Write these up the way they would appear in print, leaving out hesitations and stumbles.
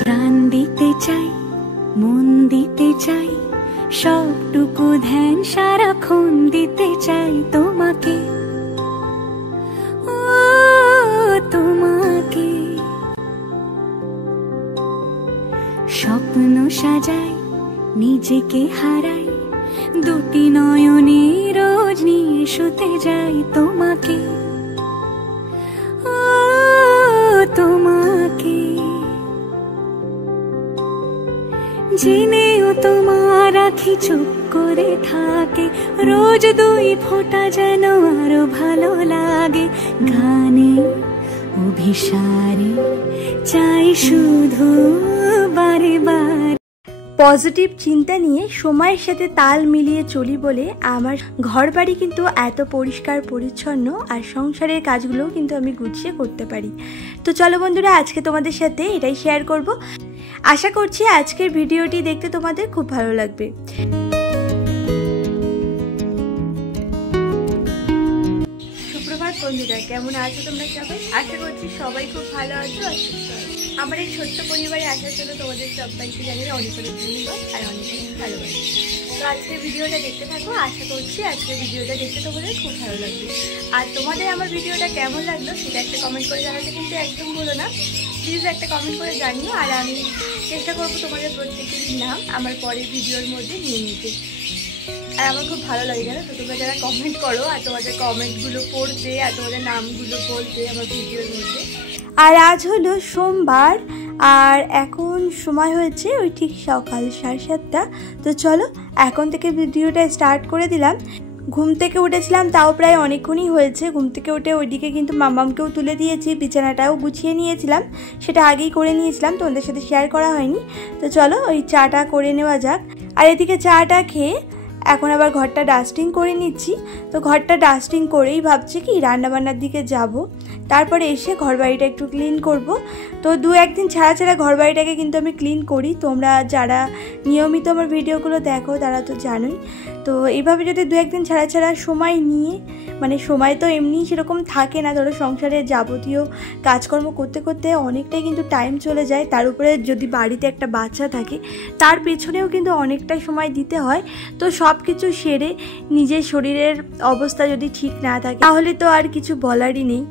প্রাণ দিতে চাই, মন দিতে চাই, সবটুকু ধ্যান সারাক্ষণ দিতে চাই তোমাকে, ও তোমাকে। স্বপ্ন সাজাই, নিজেকে হারাই, দুটি নয়নে রোজ নিয়ে শুতে যাই তোমাকে, ও তোমাকে। জেনেও তোমার আখি চুপ করে থাকে, রোজ দুই ফোঁটা যেন আরো ভালো লাগে। গানে অভিসারে চাই শুধু বারে বারে। পজিটিভ চিন্তা নিয়ে সময়ের সাথে তাল মিলিয়ে চলি বলে আমার ঘর বাড়ি কিন্তু এত পরিষ্কার পরিচ্ছন্ন, আর সংসারের কাজগুলোও কিন্তু আমি গুছিয়ে করতে পারি। তো চলো বন্ধুরা, আজকে তোমাদের সাথে এটাই শেয়ার করব। আশা করছি আজকের ভিডিওটি দেখতে তোমাদের খুব ভালো লাগবে। সুপ্রভাত বন্ধুরা, কেমন আছো তোমরা সবাই? আশা করছি সবাই খুব ভালো আছো আর সুস্থ আছো। আমার এই ছোট্ট পরিবারে আসার জন্য তোমাদের সবাইকে জানিয়ে অনেক অনেক ধন্যবাদ আর অনেক অনেক ভালোবাসি। তো আজকের ভিডিওটা দেখতে থাকো, আশা করছি আজকের ভিডিওটা দেখতে তোমাদের খুব ভালো লাগবে। আর তোমাদের আমার ভিডিওটা কেমন লাগলো সেটা একটা কমেন্ট করে জানাতে কিন্তু একদম ভুলো না, প্লিজ একটা কমেন্ট করে জানিও। আর আমি চেষ্টা করবো তোমাদের প্রত্যেকেরই নাম আমার পরের ভিডিওর মধ্যে নিয়ে নিতে। আর আমার খুব ভালো লাগে জানো তো, তোমরা যারা কমেন্ট করো আর তোমাদের কমেন্টগুলো পড়তে আর তোমাদের নামগুলো বলতে আমার ভিডিওর মধ্যে। আর আজ হলো সোমবার, আর এখন সময় হয়েছে ওই ঠিক সকাল 7:30। তো চলো এখন থেকে ভিডিওটা স্টার্ট করে দিলাম। ঘুম থেকে উঠেছিলাম, তাও প্রায় অনেকক্ষণই হয়েছে। ঘুম থেকে উঠে ওইদিকে কিন্তু মামামকেও তুলে দিয়েছি, বিছানাটাও গুছিয়ে নিয়েছিলাম, সেটা আগেই করে নিয়েছিলাম, তোমাদের সাথে শেয়ার করা হয়নি। তো চলো ওই চাটা করে নেওয়া যাক। আর এদিকে চাটা খেয়ে এখন আবার ঘরটা ডাস্টিং করে নিচ্ছি। তো ঘরটা ডাস্টিং করেই ভাবছি কি রান্নাবান্নার দিকে যাব, তারপরে এসে ঘরবাড়িটা একটু ক্লিন করব। তো 2-1 দিন ছাড়া ছাড়া ঘরবাড়িটাকে কিন্তু আমি ক্লিন করি। তোমরা যারা নিয়মিত আমার ভিডিওগুলো দেখো তারা তো জানোই। তো এইভাবে যদি 2-1 দিন ছাড়া ছাড়া সময় নিয়ে, মানে সময় তো এমনি সেরকম থাকে না, ধরো সংসারে যাবতীয় কাজকর্ম করতে করতে অনেকটাই কিন্তু টাইম চলে যায়। তার উপরে যদি বাড়িতে একটা বাচ্চা থাকে তার পেছনেও কিন্তু অনেকটাই সময় দিতে হয়। তো সব কিছু সেরে নিজের শরীরের অবস্থা যদি ঠিক না থাকে তাহলে তো আর কিছু বলারই নেই।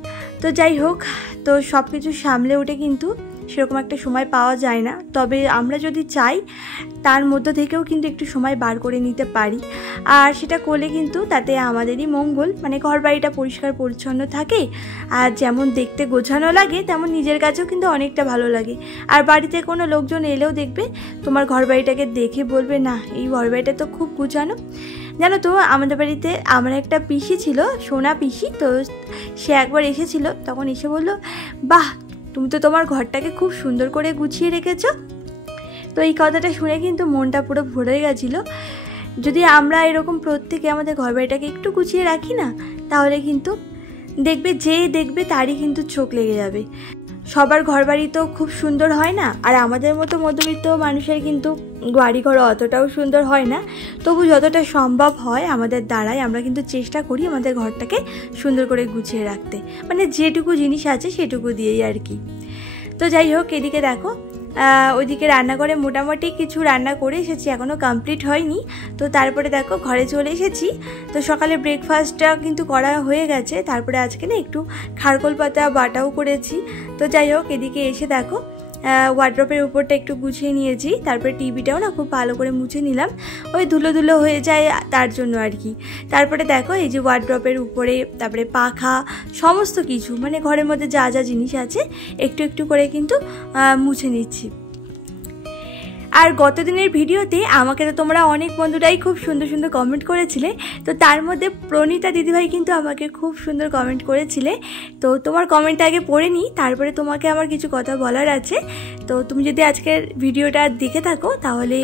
তো যাই হোক, তো সব কিছু সামলে উঠে কিন্তু সেরকম একটা সময় পাওয়া যায় না। তবে আমরা যদি চাই তার মধ্য থেকেও কিন্তু একটু সময় বার করে নিতে পারি, আর সেটা করলে কিন্তু তাতে আমাদেরই মঙ্গল। মানে ঘর বাড়িটা পরিষ্কার পরিচ্ছন্ন থাকে, আর যেমন দেখতে গোছানো লাগে তেমন নিজের কাছেও কিন্তু অনেকটা ভালো লাগে। আর বাড়িতে কোনো লোকজন এলেও দেখবে তোমার ঘর বাড়িটাকে দেখে বলবে না এই ঘর বাড়িটা তো খুব গোছানো। জানো তো আমাদের বাড়িতে আমার একটা পিসি ছিল, সোনা পিসি, তো সে একবার এসেছিল, তখন এসে বলল, বাহ তুমি তো তোমার ঘরটাকে খুব সুন্দর করে গুছিয়ে রেখেছো। তো এই কথাটা শুনে কিন্তু মনটা পুরো ভরে গেছিলো। যদি আমরা এরকম প্রত্যেকে আমাদের ঘর বাড়িটাকে একটু গুছিয়ে রাখি না, তাহলে কিন্তু দেখবে যে দেখবে তারই কিন্তু চোখ লেগে যাবে। সবার ঘর বাড়ি তো খুব সুন্দর হয় না, আর আমাদের মতো মধ্যবিত্ত মানুষের কিন্তু বাড়িঘর অতটাও সুন্দর হয় না। তবু যতটা সম্ভব হয় আমাদের দ্বারাই আমরা কিন্তু চেষ্টা করি আমাদের ঘরটাকে সুন্দর করে গুছিয়ে রাখতে, মানে যেটুকু জিনিস আছে সেটুকু দিয়েই আর কি। তো যাই হোক, এদিকে দেখো ওইদিকে রান্নাঘরে মোটামুটি কিছু রান্না করে এসেছি, এখনও কমপ্লিট হয়নি। তো তারপরে দেখো ঘরে চলে এসেছি। তো সকালে ব্রেকফাস্টটা কিন্তু করা হয়ে গেছে, তারপরে আজকে না একটু খারকোল পাতা বাটাও করেছি। তো যাই হোক, এদিকে এসে দেখো ওয়ার্ড্রপের উপরটা একটু গুছিয়ে নিয়েছি, তারপরে টিভিটাও না খুব ভালো করে মুছে নিলাম, ওই ধুলো ধুলো হয়ে যায় তার জন্য আর কি। তারপরে দেখো এই যে ওয়ার্ড্রপের উপরে, তারপরে পাখা, সমস্ত কিছু মানে ঘরের মধ্যে যা যা জিনিস আছে একটু একটু করে কিন্তু মুছে নিচ্ছি। আর গত দিনের ভিডিওতে আমাকে তো তোমরা অনেক বন্ধুরাই খুব সুন্দর সুন্দর কমেন্ট করেছিলে। তো তার মধ্যে প্রণীতা দিদিভাই কিন্তু আমাকে খুব সুন্দর কমেন্ট করেছিলে। তো তোমার কমেন্ট আগে পড়ে নিই, তারপরে তোমাকে আমার কিছু কথা বলার আছে। তো তুমি যদি আজকের ভিডিওটা দেখে থাকো তাহলে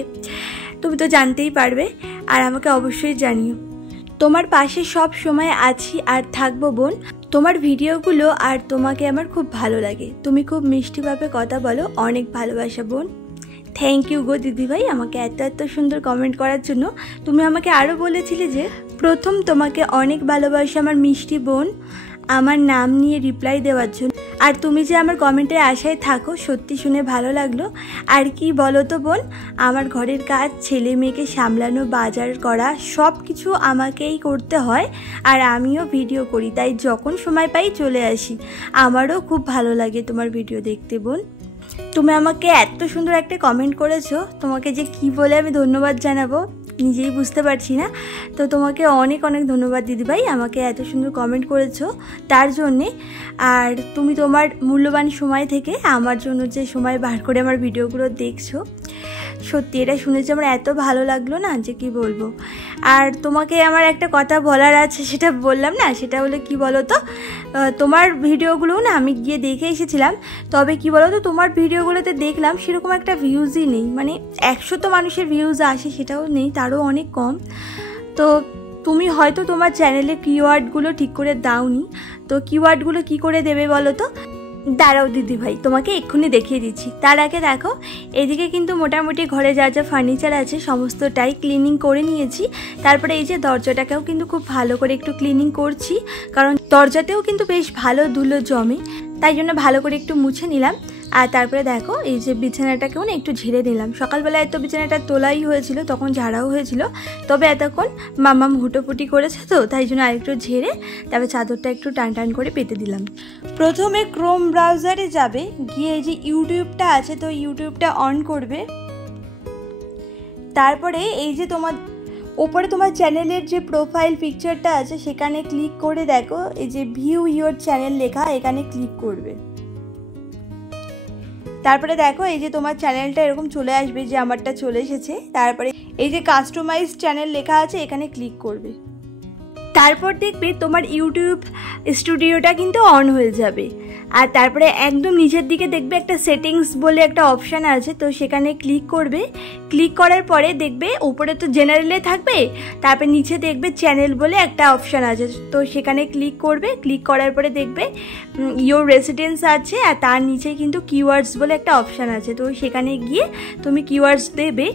তুমি তো জানতেই পারবে, আর আমাকে অবশ্যই জানিও। তোমার পাশে সব সময় আছি আর থাকবো বোন। তোমার ভিডিওগুলো আর তোমাকে আমার খুব ভালো লাগে, তুমি খুব মিষ্টিভাবে কথা বলো, অনেক ভালোবাসা বোন। থ্যাংক ইউ গো দিদিভাই আমাকে এত এত সুন্দর কমেন্ট করার জন্য। তুমি আমাকে আরও বলেছিলে যে প্রথম তোমাকে অনেক ভালোবাসা আমার মিষ্টি বোন, আমার নাম নিয়ে রিপ্লাই দেওয়ার জন্য। আর তুমি যে আমার কমেন্টের আশায় থাকো, সত্যি শুনে ভালো লাগলো। আর কি বলো তো বোন, আমার ঘরের কাজ, ছেলে মেয়েকে সামলানো, বাজার করা, সব কিছু আমাকেই করতে হয়। আর আমিও ভিডিও করি, তাই যখন সময় পাই চলে আসি। আমারও খুব ভালো লাগে তোমার ভিডিও দেখতে বোন। তুমি আমাকে এত সুন্দর একটা কমেন্ট করেছো, তোমাকে যে কি বলে আমি ধন্যবাদ জানাবো নিজেই বুঝতে পারছি না। তো তোমাকে অনেক অনেক ধন্যবাদ দিদিভাই, আমাকে এত সুন্দর কমেন্ট করেছো তার জন্যে। আর তুমি তোমার মূল্যবান সময় থেকে আমার জন্য যে সময় বার করে আমার ভিডিওগুলো দেখছো, সত্যি এটা শুনেছি আমার এত ভালো লাগলো না যে কি বলবো। আর তোমাকে আমার একটা কথা বলার আছে, সেটা বললাম না, সেটা হলো কি বলো তো, তোমার ভিডিওগুলো না আমি গিয়ে দেখে এসেছিলাম, তবে কি বলো তো তোমার ভিডিওগুলোতে দেখলাম সেরকম একটা ভিউজই নেই। মানে 100 তো মানুষের ভিউজ আসে, সেটাও নেই, তারও অনেক কম। তো তুমি হয়তো তোমার চ্যানেলে কিওয়ার্ডগুলো ঠিক করে দাওনি। তো কিওয়ার্ডগুলো কি করে দেবে বলো তো? দাঁড়াও দিদিভাই, তোমাকে এক্ষুনি দেখিয়ে দিচ্ছি। তার আগে দেখো, এদিকে কিন্তু মোটামুটি ঘরে যা যা ফার্নিচার আছে সমস্তটাই ক্লিনিং করে নিয়েছি। তারপরে এই যে দরজাটাকেও কিন্তু খুব ভালো করে একটু ক্লিনিং করছি, কারণ দরজাতেও কিন্তু বেশ ভালো ধুলো জমে, তাই জন্য ভালো করে একটু মুছে নিলাম। আর তারপরে দেখো এই যে বিছানাটাকেও না একটু ঝেড়ে নিলাম। সকালবেলায় তো বিছানাটা তোলাই হয়েছিল, তখন ঝাড়াও হয়েছিল, তবে এতক্ষণ মামাম হুটোপুটি করেছে তো তাই জন্য আরেকটু ঝেড়ে তারপরে চাদরটা একটু টান টান করে পেতে দিলাম। প্রথমে ক্রোম ব্রাউজারে যাবে, গিয়ে এই যে ইউটিউবটা আছে তো ইউটিউবটা অন করবে। তারপরে এই যে তোমার ওপরে তোমার চ্যানেলের যে প্রোফাইল পিকচারটা আছে সেখানে ক্লিক করে দেখো এই যে ভিউ ইয়োর চ্যানেল লেখা, এখানে ক্লিক করবে। তারপরে দেখো এই যে তোমার চ্যানেলটা এরকম চলে আসবে, যে আমারটা চলে এসেছে। তারপরে এই যে কাস্টমাইজ চ্যানেল লেখা আছে এখানে ক্লিক করবে। তারপর দেখবে তোমার ইউটিউব স্টুডিওটা কিন্তু অন হয়ে যাবে। আর তারপরে একদম নিচের দিকে দেখবে একটা সেটিংস বলে একটা অপশান আছে, তো সেখানে ক্লিক করবে। ক্লিক করার পরে দেখবে উপরে তো জেনারেলে থাকবে, তারপরে নিচে দেখবে চ্যানেল বলে একটা অপশান আছে, তো সেখানে ক্লিক করবে। ক্লিক করার পরে দেখবে ইয়োর রেসিডেন্স আছে, আর তার নিচে কিন্তু কিওয়ার্ডস বলে একটা অপশান আছে, তো সেখানে গিয়ে তুমি কিওয়ার্ডস দেবে।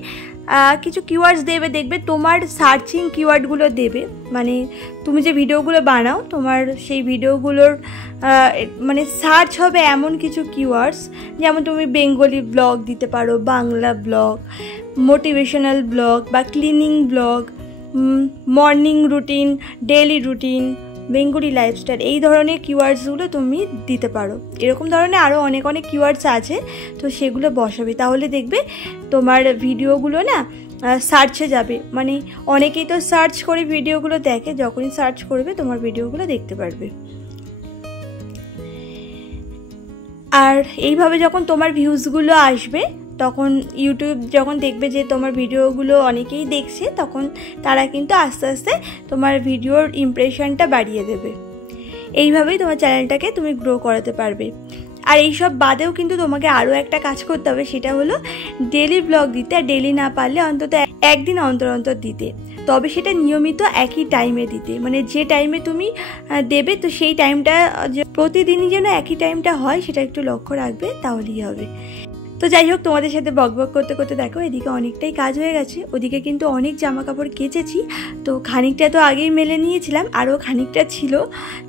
কিছু কিওয়ার্ডস দেবে, দেখবে তোমার সার্চিং কিওয়ার্ডগুলো দেবে, মানে তুমি যে ভিডিওগুলো বানাও তোমার সেই ভিডিওগুলোর মানে সার্চ হবে এমন কিছু কিওয়ার্ডস, যেমন তুমি বেঙ্গলি ব্লগ দিতে পারো, বাংলা ব্লগ, মোটিভেশনাল ব্লগ বা cleaning blog, morning routine, daily routine, Bengali lifestyle, এই ধরনের কিওয়ার্ডসগুলো তুমি দিতে পারো। এরকম ধরনের আরও অনেক অনেক কিওয়ার্ডস আছে, তো সেগুলো বসাবে, তাহলে দেখবে তোমার ভিডিওগুলো না সার্চে যাবে। মানে অনেকেই তো সার্চ করে ভিডিওগুলো দেখে, যখনই সার্চ করবে তোমার ভিডিওগুলো দেখতে পারবে। আর এইভাবে যখন তোমার ভিউজগুলো আসবে, তখন ইউটিউব যখন দেখবে যে তোমার ভিডিওগুলো অনেকেই দেখছে, তখন তারা কিন্তু আস্তে আস্তে তোমার ভিডিওর ইমপ্রেশনটা বাড়িয়ে দেবে। এইভাবেই তোমার চ্যানেলটাকে তুমি গ্রো করাতে পারবে। আর এইসব বাদেও কিন্তু তোমাকে আরও একটা কাজ করতে হবে, সেটা হলো ডেলি ব্লগ দিতে। আর ডেলি না পারলে অন্তত একদিন অন্তর অন্তর দিতে, তবে সেটা নিয়মিত একই টাইমে দিতে। মানে যে টাইমে তুমি দেবে, তো সেই টাইমটা প্রতিদিনই যেন একই টাইমটা হয় সেটা একটু লক্ষ্য রাখবে, তাহলেই হবে। তো যাই হোক, তোমাদের সাথে বকবক করতে করতে দেখো এদিকে অনেকটাই কাজ হয়ে গেছে। ওদিকে কিন্তু অনেক জামা কাপড় কেচেছি, তো খানিকটা তো আগেই মেলে নিয়েছিলাম, আরও খানিকটা ছিল,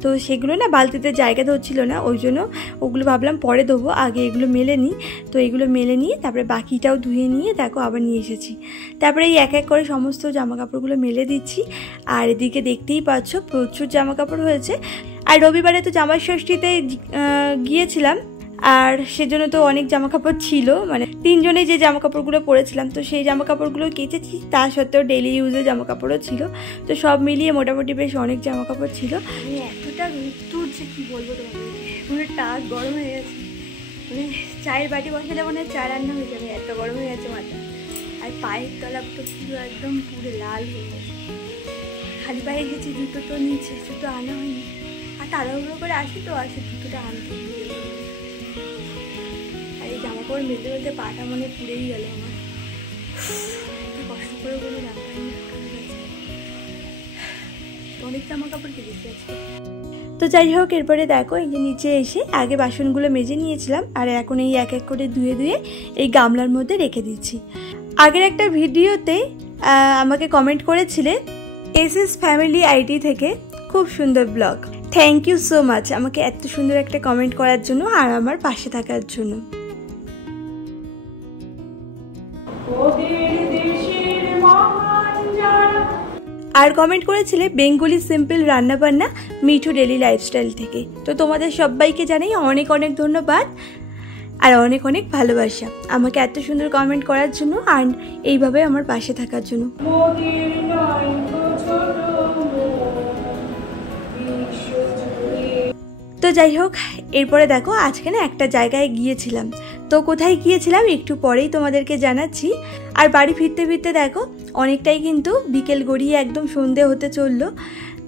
তো সেগুলো না বালতিতে জায়গা ধরছিল না, ওই জন্য ওগুলো ভাবলাম পরে দেবো, আগে এগুলো মেলে নিই। তো এগুলো মেলে নিয়ে তারপরে বাকিটাও ধুয়ে নিয়ে দেখো আবার নিয়ে এসেছি। তারপরে এই এক এক করে সমস্ত জামা কাপড়গুলো মেলে দিচ্ছি। আর এদিকে দেখতেই পাচ্ছ প্রচুর জামা কাপড় হয়েছে। আর রবিবারে তো জামাই ষষ্ঠীতে গিয়েছিলাম, আর সেজন্য তো অনেক জামা কাপড় ছিল, মানে 3 জনে যে জামা কাপড়গুলো পরেছিলাম, তো সেই জামা কাপড়গুলো কেচেছি। তা সত্ত্বেও ডেইলি ইউজের জামা কাপড়ও ছিল, তো সব মিলিয়ে মোটামুটি বেশ অনেক জামা কাপড় ছিল। এতটা রোদ্দুর যে কী বলবো তোমাকে, পুরো টাক গরম হয়ে গেছে। মানে চায়ের বাটি বসালে মনে হয় চা রান্না হয়ে যাবে, এত গরম হয়ে গেছে মাথা। আর পায়ের তলা তো পুরো একদম পুরো লাল হয়ে গেছে। খালি পায়ে গেছি, জুতো তো নিচে, জুতো আনা হয়নি। আর তাড়াহুড়ো করে আসি জুতোটা আনতে। আর এই জামা কাপড় মেলতে মেলতে পাটা মনে পুড়েই গেল আমার, কষ্ট করে কোনো রান্না অনেক জামা কাপড় কেটেছি আজকে। তো যাই হোক, এরপরে দেখো এই যে নিচে এসে আগে বাসনগুলো মেজে নিয়েছিলাম, আর এখন এই এক এক করে ধুয়ে ধুয়ে এই গামলার মধ্যে রেখে দিচ্ছি। আগের একটা ভিডিওতে আমাকে কমেন্ট করেছিলে এসএস ফ্যামিলি আইডি থেকে, খুব সুন্দর blog. Thank you so much আমাকে এত সুন্দর একটা কমেন্ট করার জন্য আর আমার পাশে থাকার জন্য। আর কমেন্ট করেছিলে বেঙ্গলি সিম্পল রান্নাবান্না মিঠু ডেলি লাইফস্টাইল থেকে। তো তোমাদের সবাইকে জানাই অনেক অনেক ধন্যবাদ আর অনেক অনেক ভালোবাসা আমাকে এত সুন্দর কমেন্ট করার জন্য আর এইভাবে আমার পাশে থাকার জন্য। তো যাই হোক, এরপরে দেখো আজকে না একটা জায়গায় গিয়েছিলাম। তো কোথায় গিয়েছিলাম একটু পরেই তোমাদেরকে জানাচ্ছি। আর বাড়ি ফিরতে ফিরতে দেখো অনেকটাই কিন্তু বিকেল গড়িয়ে একদম সন্ধে হতে চললো।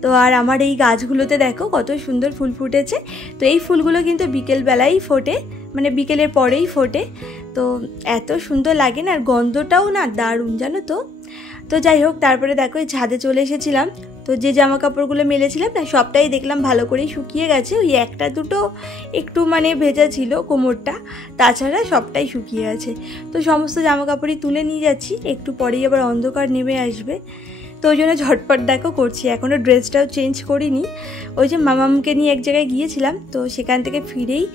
তো আর আমার এই গাছগুলোতে দেখো কত সুন্দর ফুল ফুটেছে। তো এই ফুলগুলো কিন্তু বিকেলবেলাই ফোটে, মানে বিকেলের পরেই ফোটে। তো এত সুন্দর লাগে না, আর গন্ধটাও না দারুণ, জানো তো। তো যাই হোক, তারপরে দেখো এই ছাদে চলে এসেছিলাম। তো যে জামা কাপড়গুলো মেলেছিলাম না সবটাই দেখলাম ভালো করেই শুকিয়ে গেছে। ওই একটা দুটো একটু মানে ভেজা ছিল কোমরটা, তাছাড়া সবটাই শুকিয়ে আছে। তো সমস্ত জামা কাপড়ই তুলে নিয়ে যাচ্ছি, একটু পরেই আবার অন্ধকার নেমে আসবে। তো ওই জন্য ঝটপট দেখো করছি, এখনও ড্রেসটাও চেঞ্জ করিনি। ওই যে মামামকে নিয়ে এক জায়গায় গিয়েছিলাম, তো সেখান থেকে ফিরেই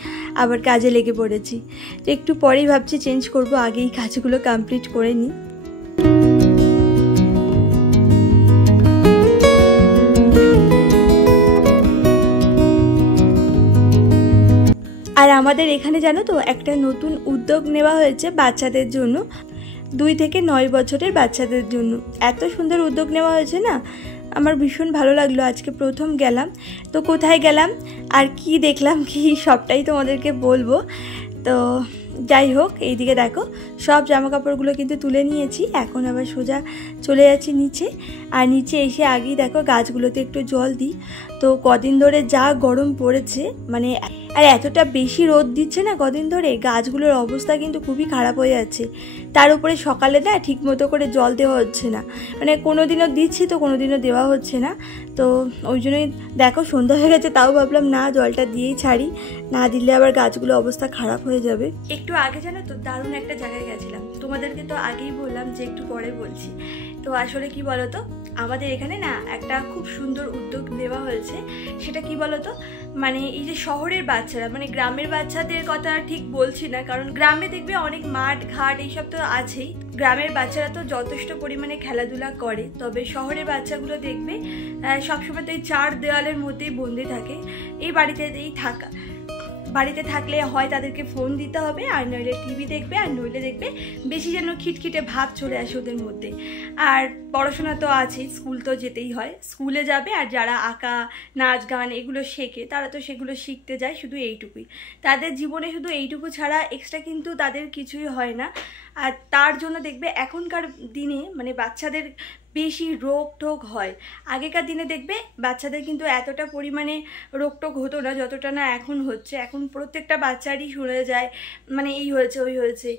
আবার কাজে লেগে পড়েছি। তো একটু পরেই ভাবছি চেঞ্জ করব, আগেই কাজগুলো কমপ্লিট করে নিই। আর আমাদের এখানে জানো তো একটা নতুন উদ্যোগ নেওয়া হয়েছে বাচ্চাদের জন্য, 2 থেকে 9 বছরের বাচ্চাদের জন্য। এত সুন্দর উদ্যোগ নেওয়া হয়েছে না, আমার ভীষণ ভালো লাগলো। আজকে প্রথম গেলাম, তো কোথায় গেলাম আর কি দেখলাম কি সবটাই তোমাদেরকে বলবো। তো যাই হোক, এইদিকে দেখো সব জামা কাপড়গুলো কিন্তু তুলে নিয়েছি, এখন আবার সোজা চলে যাচ্ছি নিচে। আর নিচে এসে আগেই দেখো গাছগুলোতে একটু জল দিই। তো কদিন ধরে যা গরম পড়েছে, মানে আর এতটা বেশি রোদ দিচ্ছে না কদিন ধরে, গাছগুলোর অবস্থা কিন্তু খুবই খারাপ হয়ে যাচ্ছে। তার উপরে সকালে না ঠিক মতো করে জল দেওয়া হচ্ছে না, মানে কোনো দিনও দিচ্ছি তো কোনো দিনও দেওয়া হচ্ছে না। তো ওই জন্যই দেখো সন্ধ্যা হয়ে গেছে, তাও ভাবলাম না জলটা দিয়েই ছাড়ি, না দিলে আবার গাছগুলো অবস্থা খারাপ হয়ে যাবে। একটু আগে জানো তো দারুণ একটা জায়গায় গেছিলাম, তোমাদেরকে তো আগেই বললাম যে একটু পরে বলছি। তো আসলে কি বলতো, আমাদের এখানে না একটা খুব সুন্দর উদ্যোগ নেওয়া হয়েছে। সেটা কি বলতো, মানে এই যে শহরের বাচ্চারা, মানে গ্রামের বাচ্চাদের কথা ঠিক বলছি না, কারণ গ্রামে দেখবে অনেক মাঠ ঘাট এইসব তো আছেই, গ্রামের বাচ্চারা তো যথেষ্ট পরিমাণে খেলাধুলা করে। তবে শহরের বাচ্চাগুলো দেখবে সবসময় তো এই 4 দেওয়ালের মধ্যেই বন্দি থাকে, এই বাড়িতেই থাকা। বাড়িতে থাকলে হয় তাদেরকে ফোন দিতে হবে, আর নইলে টিভি দেখবে, আর নইলে দেখবে বেশি যেন খিটখিটে ভাব চলে আসে ওদের মধ্যে। আর পড়াশোনা তো আছেই, স্কুল তো যেতেই হয়, স্কুলে যাবে। আর যারা আঁকা নাচ গান এগুলো শেখে তারা তো সেগুলো শিখতে যায়, শুধু এইটুকুই তাদের জীবনে, শুধু এইটুকু ছাড়া এক্সট্রা কিন্তু তাদের কিছুই হয় না। আর তার জন্য দেখবে এখনকার দিনে মানে বাচ্চাদের বেশি রোগ টোগ হয়। আগেকার দিনে দেখবে বাচ্চাদের কিন্তু এতটা পরিমাণে রোগ টোগ হতো না যতটা না এখন হচ্ছে। এখন প্রত্যেকটা বাচ্চারই শুনে যায় মানে এই হয়েছে ওই হয়েছে।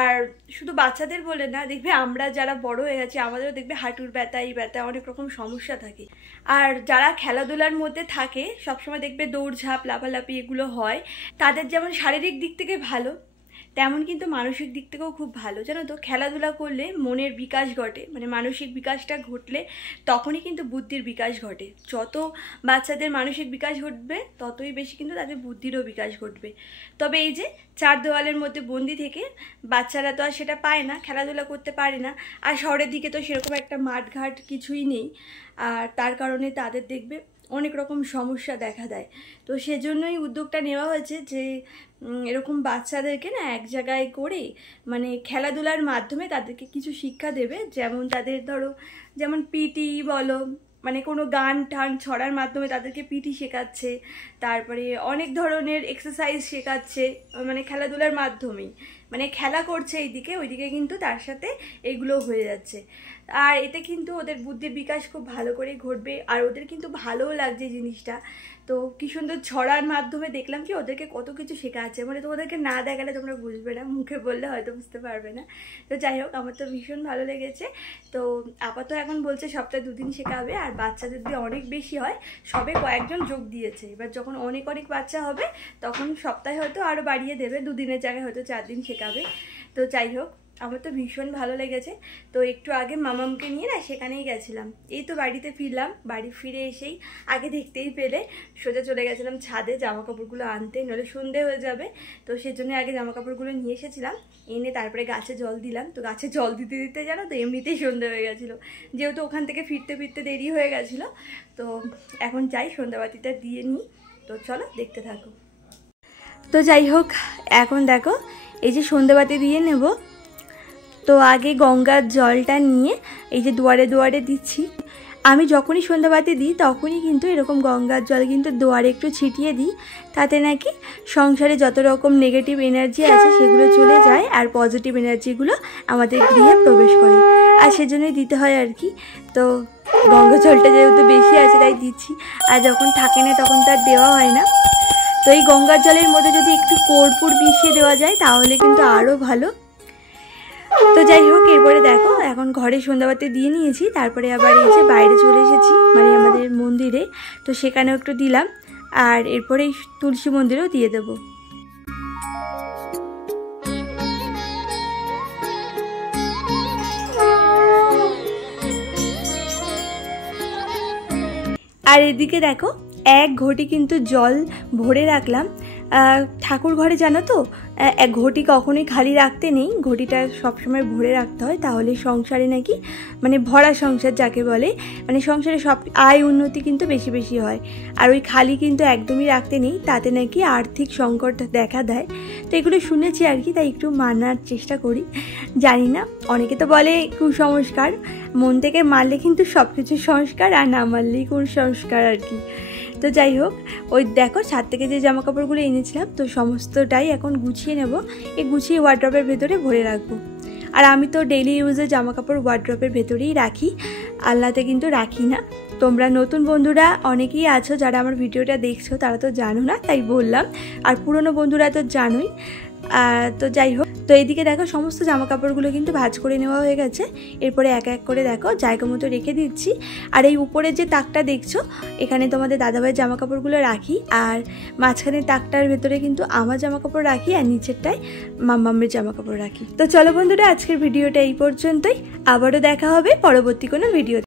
আর শুধু বাচ্চাদের বলে না, দেখবে আমরা যারা বড় হয়ে গেছি আমাদেরও দেখবে হাঁটুর ব্যথা, এই ব্যথা, অনেক রকম সমস্যা থাকে। আর যারা খেলাধুলার মধ্যে থাকে সবসময় দেখবে দৌড়ঝাঁপ লাফালাফি এগুলো হয়, তাদের যেমন শারীরিক দিক থেকে ভালো, তেমন কিন্তু মানসিক দিক থেকেও খুব ভালো। জানো তো, খেলাধুলা করলে মনের বিকাশ ঘটে, মানে মানসিক বিকাশটা ঘটলে তখনই কিন্তু বুদ্ধির বিকাশ ঘটে। যত বাচ্চাদের মানসিক বিকাশ ঘটবে ততই বেশি কিন্তু তাদের বুদ্ধিরও বিকাশ ঘটবে। তবে এই যে 4 দেওয়ালের মধ্যে বন্দি থেকে বাচ্চারা তো আর সেটা পায় না, খেলাধুলা করতে পারে না। আর শহরের দিকে তো সেরকম একটা মাঠঘাট কিছুই নেই, আর তার কারণে তাদের দেখবে অনেক রকম সমস্যা দেখা দেয়। তো সেজন্যই উদ্যোগটা নেওয়া হয়েছে যে এরকম বাচ্চাদেরকে না এক জায়গায় করে মানে খেলাধুলার মাধ্যমে তাদেরকে কিছু শিক্ষা দেবে। যেমন তাদের ধরো যেমন পিটি বলো, মানে কোনো গান টান ছড়ার মাধ্যমে তাদেরকে পিটি শেখাচ্ছে, তারপরে অনেক ধরনের এক্সারসাইজ শেখাচ্ছে, মানে খেলাধুলার মাধ্যমেই, মানে খেলা করছে এইদিকে ওইদিকে কিন্তু তার সাথে এগুলো হয়ে যাচ্ছে। আর এতে কিন্তু ওদের বুদ্ধির বিকাশ খুব ভালো করে ঘটবে, আর ওদের কিন্তু ভালোও লাগছে জিনিসটা। তো কি সুন্দর ছড়ার মাধ্যমে দেখলাম কি ওদেরকে কত কিছু শেখাচ্ছে, মানে তোমাদেরকে না দেখালে তোমরা বুঝবে না, মুখে বললে হয়তো বুঝতে পারবে না। তো যাই হোক, আমার তো ভীষণ ভালো লেগেছে। তো আপাতত এখন বলছে সপ্তাহে 2 দিন শেখাবে, আর বাচ্চাদের যদি অনেক বেশি হয়, সবে কয়েকজন যোগ দিয়েছে, এবার যখন অনেক অনেক বাচ্চা হবে তখন সপ্তাহে হয়তো আরও বাড়িয়ে দেবে, 2 দিনের জায়গায় হয়তো 4 দিন শেখাবে। তো যাই হোক, আমার তো ভীষণ ভালো লেগেছে। তো একটু আগে মামামকে নিয়ে না সেখানেই গেছিলাম, এই তো বাড়িতে ফিরলাম। বাড়ি ফিরে এসেই আগে দেখতেই পেলে সোজা চলে গেছিলাম ছাদে জামা কাপড়গুলো আনতে, নইলে সন্ধে হয়ে যাবে। তো সেজন্য আগে জামা কাপড়গুলো নিয়ে এসেছিলাম, এনে তারপরে গাছে জল দিলাম। তো গাছে জল দিতে দিতে জানো তো এমনিতেই সন্ধে হয়ে গেছিলো, যেহেতু ওখান থেকে ফিরতে ফিরতে দেরি হয়ে গেছিলো। তো এখন যাই সন্ধ্যাবাতিটা দিয়ে নিই। তো চলো দেখতে থাকো। তো যাই হোক, এখন দেখো এই যে সন্ধ্যাবাতি দিয়ে নেব। তো আগে গঙ্গার জলটা নিয়ে এই যে দুয়ারে দুয়ারে দিচ্ছি। আমি যখনই সন্ধ্যাবাতি দিই তখনই কিন্তু এরকম গঙ্গার জল কিন্তু দুয়ারে একটু ছিটিয়ে দিই, তাতে নাকি সংসারে যত রকম নেগেটিভ এনার্জি আছে সেগুলো চলে যায় আর পজিটিভ এনার্জিগুলো আমাদের গৃহে প্রবেশ করে, আর সেজন্যই দিতে হয় আর কি। তো গঙ্গা জলটা যেহেতু বেশি আছে তাই দিচ্ছি, আর যখন থাকে না তখন তার দেওয়া হয় না। তো এই গঙ্গার জলের মধ্যে যদি একটু কর্পূর মিশিয়ে দেওয়া যায় তাহলে কিন্তু আরও ভালো। তো যাই হোক, এরপরে দেখো এখন ঘরে সন্ধ্যাবাতি দিয়ে নিয়েছি, তারপরে আবার এই যে বাইরে চলে এসেছি মানে আমাদের মন্দিরে। তো সেখানেও একটু দিলাম, আর এরপরে তুলসী মন্দিরেও দিয়ে দেব। আর এদিকে দেখো এক ঘটি কিন্তু জল ভরে রাখলাম। ঠাকুর ঘরে জানো তো এক ঘটি কখনোই খালি রাখতে নেই, ঘটিটা সবসময় ভরে রাখতে হয়, তাহলে সংসারে নাকি মানে ভরা সংসার যাকে বলে, মানে সংসারে সব আয় উন্নতি কিন্তু বেশি বেশি হয়। আর ওই খালি কিন্তু একদমই রাখতে নেই, তাতে নাকি আর্থিক সংকট দেখা দেয়। তো এগুলো শুনেছি আর কি, তাই একটু মানার চেষ্টা করি। জানি না, অনেকে তো বলে কুসংস্কার, মন থেকে মারলে কিন্তু সব কিছু সংস্কার, আর না মারলেই কুসংস্কার আর কি। তো যাই হোক, ওই দেখো ছাদ থেকে যে জামা কাপড়গুলো এনেছিলাম তো সমস্তটাই এখন গুছিয়ে নেব, এই গুছিয়ে ওয়ার্ড্রপের ভেতরে ভরে রাখবো। আর আমি তো ডেইলি ইউজের জামা কাপড় ওয়ার্ড্রপের ভেতরেই রাখি, আলনাতে কিন্তু রাখি না। তোমরা নতুন বন্ধুরা অনেকেই আছো যারা আমার ভিডিওটা দেখছো, তারা তো জানো না তাই বললাম, আর পুরনো বন্ধুরা তো জানোই। তো যাই হোক, তো এইদিকে দেখো সমস্ত জামা কাপড়গুলো কিন্তু ভাঁজ করে নেওয়া হয়ে গেছে। এরপরে এক এক করে দেখো জায়গা মতো রেখে দিচ্ছি। আর এই উপরের যে তাকটা দেখছো এখানে তোমাদের দাদাভাইয়ের জামা কাপড়গুলো রাখি, আর মাঝখানের তাকটার ভেতরে কিন্তু আমার জামা কাপড় রাখি, আর নিচেরটায় মাম্মামের জামা কাপড় রাখি। তো চলো বন্ধুরা, আজকের ভিডিওটা এই পর্যন্তই, আবারও দেখা হবে পরবর্তী কোনো ভিডিও।